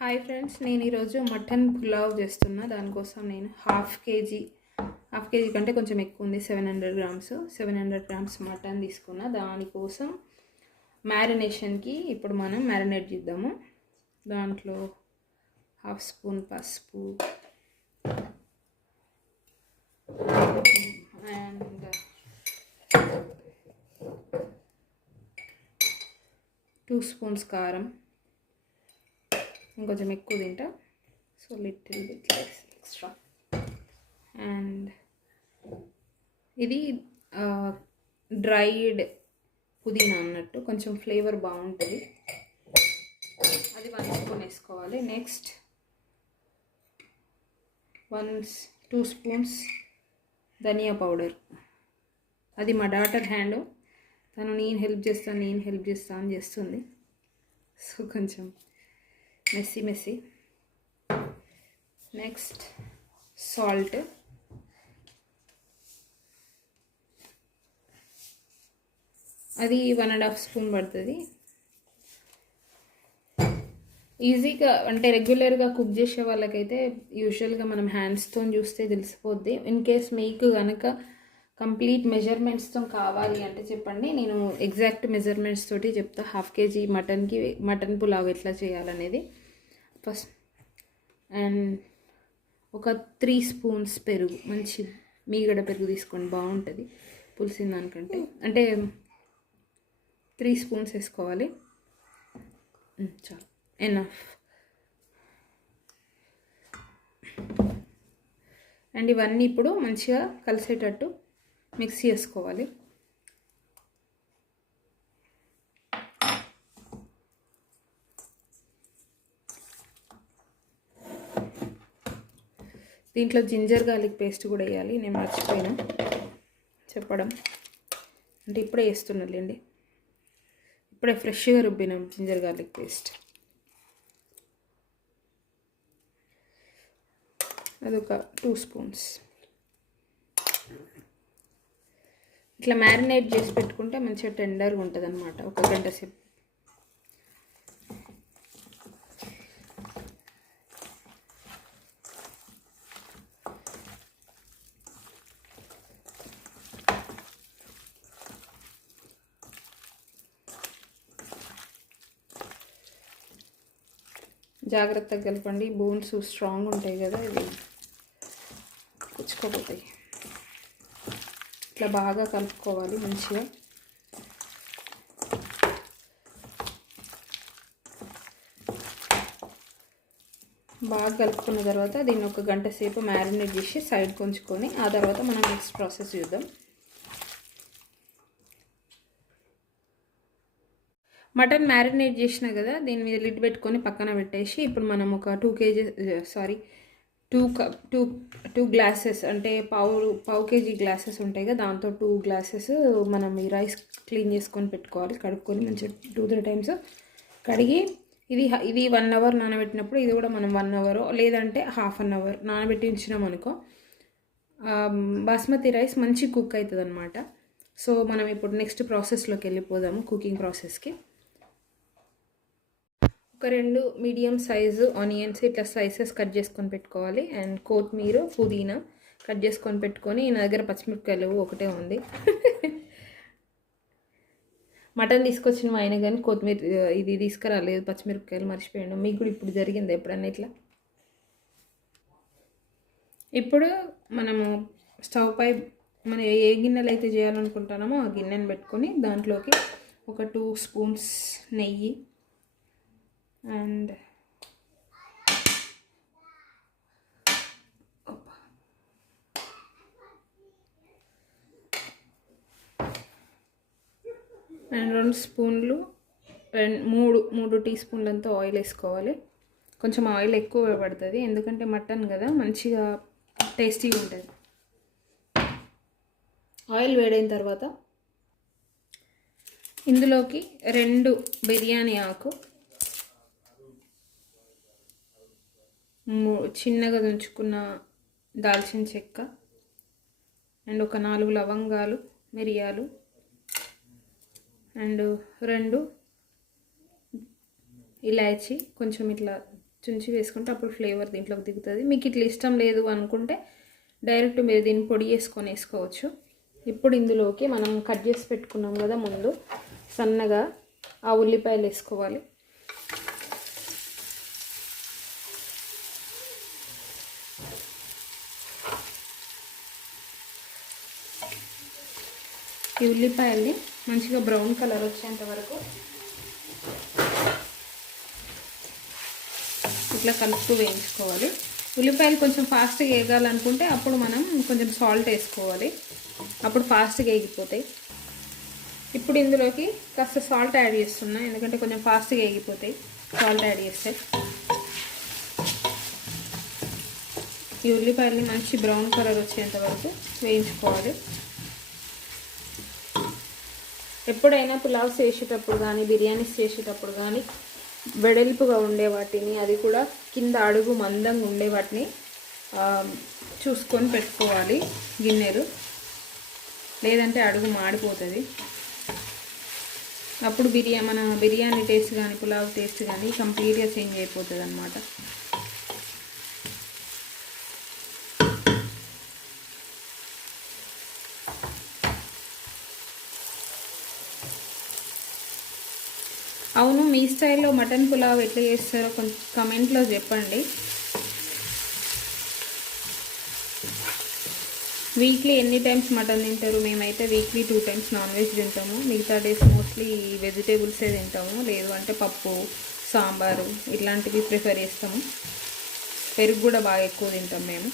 Hi friends, నేను ఈరోజు mutton pulao చేస్తున్నా. దానికోసం నేను హాఫ్ కేజీ కంటే కొంచెం ఎక్కువ ఉంది, 700 గ్రామ్స్ 700 గ్రామ్స్ మటన్ తీసుకున్నా. దానికోసం మ్యారినేషన్కి ఇప్పుడు మనం మ్యారినేట్ చేద్దాము. దాంట్లో హాఫ్ స్పూన్ పసుపు అండ్ 2 స్పూన్స్ కారం. ఇంకొంచెం ఎక్కువ తింటా, so little bit less extra. And ఇది డ్రైడ్ పుదీనా అన్నట్టు, కొంచెం ఫ్లేవర్ బాగుంటుంది. అది 1 స్పూన్ వేసుకోవాలి. నెక్స్ట్ 2 స్పూన్స్ ధనియా పౌడర్. అది మా డాటర్ హ్యాండ్, తను నేను హెల్ప్ చేస్తా అని చేస్తుంది, సో కొంచెం మెస్సీ. Next salt. అది 1.5 స్పూన్ పడుతుంది. ఈజీగా అంటే రెగ్యులర్గా కుక్ చేసే వాళ్ళకైతే యూజువల్గా మనం హ్యాండ్స్తో చూస్తే తెలిసిపోద్ది. ఇన్ కేస్ మీకు కనుక కంప్లీట్ మెజర్మెంట్స్తో కావాలి అంటే చెప్పండి, నేను ఎగ్జాక్ట్ మెజర్మెంట్స్ తోటి చెప్తా. హాఫ్ కేజీ మటన్కి మటన్ పులావ్ ఎట్లా చేయాలనేది ఫస్ట్. అండ్ ఒక 3 స్పూన్స్ పెరుగు, మంచి మీగడ పెరుగు తీసుకోండి, బాగుంటుంది పులిసిన దానికంటే. అంటే 3 స్పూన్స్ వేసుకోవాలి, చాలు, ఎనఫ్. అండ్ ఇవన్నీ ఇప్పుడు మంచిగా కలిసేటట్టు మిక్స్ చేసుకోవాలి. దీంట్లో జింజర్ గార్లిక్ పేస్ట్ కూడా వేయాలి, నేను మర్చిపోయినా చెప్పడం. అంటే ఇప్పుడే వేస్తున్నాలేండి, ఇప్పుడే ఫ్రెష్గా రుబ్బినాం జింజర్ గార్లిక్ పేస్ట్. అదొక 2 స్పూన్స్. ఇట్లా మ్యారినేట్ చేసి పెట్టుకుంటే మంచిగా టెండర్గా ఉంటుంది అన్నమాట, 1 గంట సేపు. జాగ్రత్తగా కలపండి, బోన్స్ స్ట్రాంగ్ ఉంటాయి కదా, ఇవి పుచ్చుకోపోతాయి. ఇట్లా బాగా కలుపుకోవాలి మంచిగా. బాగా కలుపుకున్న తర్వాత దీన్ని 1 గంట సేపు మ్యారినేట్ చేసి సైడ్కి ఉంచుకొని ఆ తర్వాత మనం నెక్స్ట్ ప్రాసెస్ చూద్దాం. మటన్ మ్యారినేట్ చేసినా కదా, దీని మీద లిడ్ పెట్టుకొని పక్కన పెట్టేసి ఇప్పుడు మనం ఒక 2 గ్లాసెస్ అంటే పావు కేజీ గ్లాసెస్ ఉంటాయి కదా, దాంతో 2 గ్లాసెస్ మనం ఈ రైస్ క్లీన్ చేసుకొని పెట్టుకోవాలి. కడుక్కొని మంచిగా 2-3 టైమ్స్ కడిగి, ఇది 1 అవర్ నానబెట్టినప్పుడు ఇది కూడా మనం 1 అవర్ లేదంటే హాఫ్ అన్ అవర్ నానబెట్టి ఉంచినాం అనుకో, బాస్మతి రైస్ మంచి కుక్ అవుతుంది అనమాట. సో మనం ఇప్పుడు నెక్స్ట్ ప్రాసెస్లోకి వెళ్ళిపోదాము, కుకింగ్ ప్రాసెస్కి. ఒక 2 మీడియం సైజు ఆనియన్స్ ఇట్లా స్లైసెస్ కట్ చేసుకొని పెట్టుకోవాలి. అండ్ కొత్తిమీర, పుదీనా కట్ చేసుకొని పెట్టుకొని, నా దగ్గర పచ్చిమిరపకాయలు ఒకటే ఉంది. మటన్ తీసుకొచ్చిన అయినా కానీ కొత్తిమీర ఇది తీసుకురాలేదు, పచ్చిమిరపకాయలు మర్చిపోయాను. మీకు కూడా ఇప్పుడు జరిగింది ఎప్పుడన్నా ఇట్లా? ఇప్పుడు మనము స్టవ్ పై మనం ఏ గిన్నెలు అయితే చేయాలనుకుంటున్నామో ఆ గిన్నెను పెట్టుకొని దాంట్లోకి ఒక 2 స్పూన్స్ నెయ్యి అండ్ అండ్ 2 స్పూన్లు 3 టీ స్పూన్లంతా ఆయిల్ వేసుకోవాలి. కొంచెం ఆయిల్ ఎక్కువ పడుతుంది, ఎందుకంటే మటన్ కదా మంచిగా టేస్టీగా ఉంటుంది. ఆయిల్ వేడైన తర్వాత ఇందులోకి 2 బిర్యానీ ఆకు, చిన్నగా దంచుకున్న దాల్చిన చెక్క అండ్ ఒక 4 లవంగాలు, మిరియాలు అండ్ 2 ఇలాచి కొంచెం ఇట్లా చుంచి వేసుకుంటే అప్పుడు ఫ్లేవర్ దీంట్లోకి దిగుతుంది. మీకు ఇట్లా ఇష్టం లేదు అనుకుంటే డైరెక్ట్ మీరు దీన్ని పొడి చేసుకొని వేసుకోవచ్చు. ఇప్పుడు ఇందులోకి మనం కట్ చేసి పెట్టుకున్నాం కదా ముందు సన్నగా ఆ ఉల్లిపాయలు వేసుకోవాలి. ఈ ఉల్లిపాయల్ని మంచిగా బ్రౌన్ కలర్ వచ్చేంత వరకు ఇట్లా కలుపుతూ వేయించుకోవాలి. ఉల్లిపాయలు కొంచెం ఫాస్ట్గా వేగాలనుకుంటే అప్పుడు మనం కొంచెం సాల్ట్ వేసుకోవాలి, అప్పుడు ఫాస్ట్గా వేగిపోతాయి. ఇప్పుడు ఇందులోకి కాస్త సాల్ట్ యాడ్ చేస్తున్నా, ఎందుకంటే కొంచెం ఫాస్ట్గా వేగిపోతాయి సాల్ట్ యాడ్ చేస్తే. ఈ ఉల్లిపాయల్ని మంచి బ్రౌన్ కలర్ వచ్చేంత వరకు వేయించుకోవాలి. ఎప్పుడైనా పులావ్స్ చేసేటప్పుడు కానీ బిర్యానీస్ చేసేటప్పుడు కానీ వెడల్పుగా ఉండే వాటిని, అది కూడా కింద అడుగు మందంగా ఉండే వాటిని చూసుకొని పెట్టుకోవాలి గిన్నెలు, లేదంటే అడుగు మాడిపోతుంది. అప్పుడు మన బిర్యానీ టేస్ట్ కానీ పులావ్ టేస్ట్ కానీ కంప్లీట్గా చేంజ్ అయిపోతుంది అన్నమాట. అవును, మీ స్టైల్లో మటన్ పులావ్ ఎట్లా చేస్తారో కొంచెం కమెంట్లో చెప్పండి. వీక్లీ ఎన్ని టైమ్స్ మటన్ తింటారు? మేమైతే వీక్లీ 2 times నాన్ వెజ్ తింటాము. మిగతా డేస్ మోస్ట్లీ వెజిటేబుల్సే తింటాము, లేదు అంటే పప్పు, సాంబారు ఇట్లాంటివి ప్రిఫర్ చేస్తాము. పెరుగు కూడా బాగా ఎక్కువ తింటాం మేము.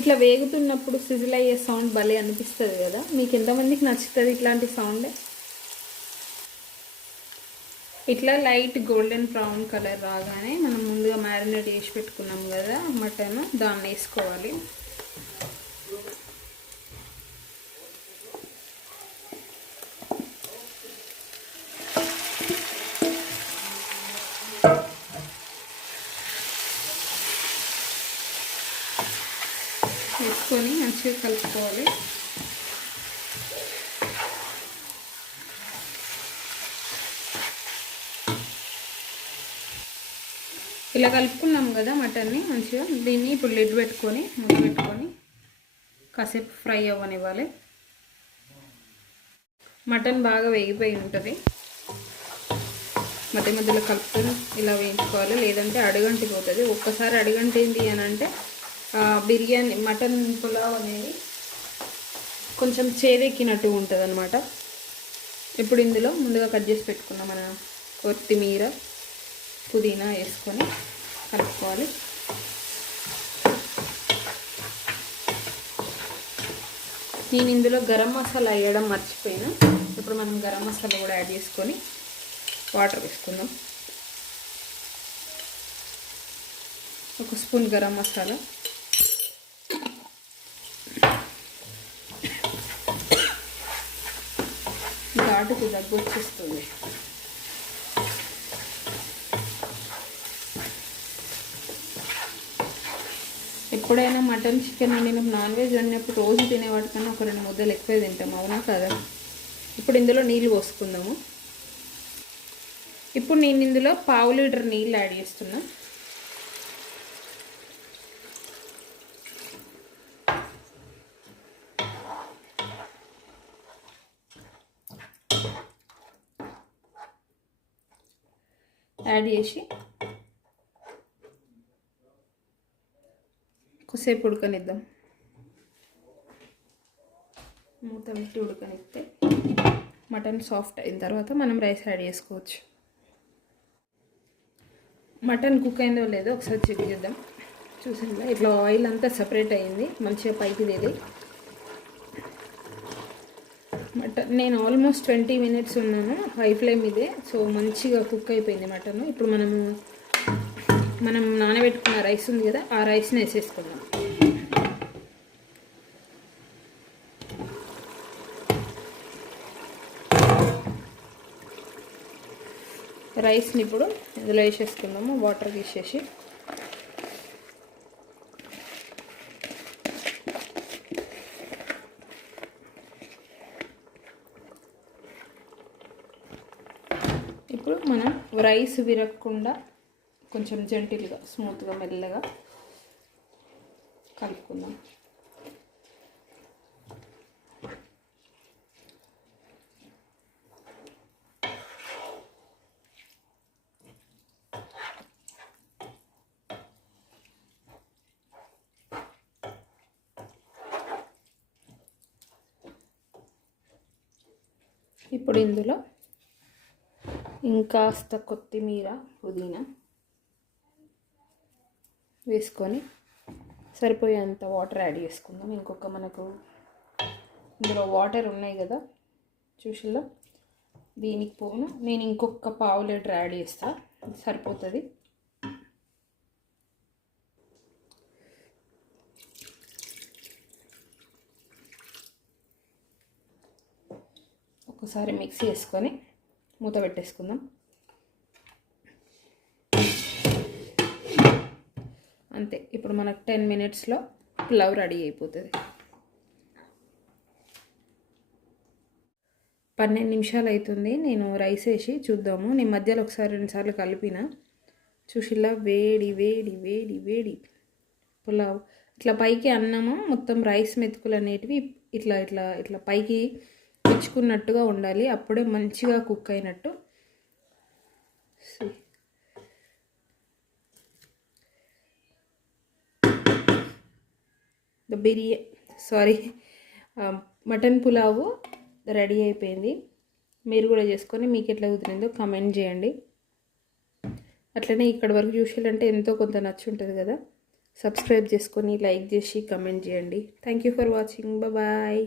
ఇట్లా వేగుతున్నప్పుడు సిజిల్ అయ్యే సౌండ్ భలే అనిపిస్తుంది కదా. మీకు ఎంతమందికి నచ్చుతుంది ఇట్లాంటి సౌండ్? ఇట్లా లైట్ గోల్డెన్ బ్రౌన్ కలర్ రాగానే మనం ముందుగా మ్యారినేట్ చేసి పెట్టుకున్నాం కదా మటన్, దాన్ని వేసుకోవాలి. వేసుకొని మంచిగా కలుపుకోవాలి. ఇలా కలుపుకున్నాం కదా మటన్ని మంచిగా. దీన్ని ఇప్పుడు లిడ్ పెట్టుకొని మూత పెట్టుకొని కాసేపు ఫ్రై అవ్వనివ్వాలి. మటన్ బాగా వేగిపోయి ఉంటుంది, మధ్య మధ్యలో కలుపుకొని ఇలా వేయించుకోవాలి, లేదంటే అడుగంటిపోతుంది. ఒక్కసారి అడుగంటింది అని అంటే బిర్యానీ మటన్ పులావ్ అనేది కొంచెం చేదెక్కినట్టు ఉంటుంది అన్నమాట. ఇప్పుడు ఇందులో ముందుగా కట్ చేసి పెట్టుకున్న మన కొత్తిమీర, పుదీనా వేసుకొని కలుపుకోవాలి. నేను ఇందులో గరం మసాలా వేయడం మర్చిపోయినా. ఇప్పుడు మనం గరం మసాలా కూడా యాడ్ చేసుకొని వాటర్ వేసుకుందాం. 1 స్పూన్ గరం మసాలా, ఘాటుకు దగ్గు వచ్చేస్తుంది. ఎప్పుడైనా మటన్, చికెన్ వండినప్పుడు, నాన్ వెజ్ వండినప్పుడు రోజు తినేవాటికన్నా ఒక 2 ముద్దలు ఎక్కువ తింటాం, అవునా కదా? ఇప్పుడు ఇందులో నీళ్ళు పోసుకుందాము. ఇప్పుడు నేను ఇందులో 1/2 లీటర్ నీళ్ళు యాడ్ చేస్తున్నా. యాడ్ చేసి కొద్దిసేపు ఉడకనిద్దాం. మూత పెట్టి ఉడకనిస్తే మటన్ సాఫ్ట్ అయిన తర్వాత మనం రైస్ యాడ్ చేసుకోవచ్చు. మటన్ కుక్ అయిందో లేదో ఒకసారి చెక్ చేద్దాం. చూసిందా, ఇట్లా ఆయిల్ అంతా సపరేట్ అయింది, మంచిగా పైకి తేలి. మటన్ నేను ఆల్మోస్ట్ 20 minutes ఉన్నాను హై ఫ్లేమ్ ఇదే. సో మంచిగా కుక్ అయిపోయింది మటన్. ఇప్పుడు మనం నానబెట్టుకున్న రైస్ ఉంది కదా, ఆ రైస్ని వేసేసుకుందాం. రైస్ని ఇప్పుడు ఇందులో వేసేసుకుందాము, వాటర్ తీసేసి. ఇప్పుడు మనం రైస్ విరగకుండా కొంచెం జెంటిల్గా స్మూత్గా మెల్లగా కలుపుకుందాం. ఇప్పుడు ఇందులో ఇంకాస్త కొత్తిమీర పుదీనా వేసుకొని సరిపోయేంత వాటర్ యాడ్ చేసుకుందాం. ఇంకొక మనకు ఇందులో వాటర్ ఉన్నాయి కదా చూసిల్లా, దీనికి పోను నేను ఇంకొక పావు లీటర్ యాడ్ చేస్తా, సరిపోతుంది. ఒకసారి మిక్స్ చేసుకొని మూత పెట్టేసుకుందాం. అంతే, ఇప్పుడు మనకు 10 మినిట్స్లో పులావ్ రెడీ అయిపోతుంది. 12 నిమిషాలు అవుతుంది. నేను రైస్ వేసి చూద్దాము. నేను మధ్యలో ఒకసారి 2 సార్లు కలిపిన చూసిల్లా, వేడి వేడి వేడి వేడి పులావ్. ఇట్లా పైకి అన్నము మొత్తం రైస్ మెతుకులు అనేటివి ఇట్లా ఇట్లా ఇట్లా పైకి తెచ్చుకున్నట్టుగా ఉండాలి, అప్పుడే మంచిగా కుక్ అయినట్టు. మటన్ పులావు రెడీ అయిపోయింది. మీరు కూడా చేసుకొని మీకు ఎట్లా కుదిరిందో కామెంట్ చేయండి. అట్లనే ఇక్కడి వరకు చూసారంటే ఎంతో కొంత నచ్చి ఉంటుంది కదా. సబ్స్క్రైబ్ చేసుకొని లైక్ చేసి కామెంట్ చేయండి. Thank you for watching. Bye.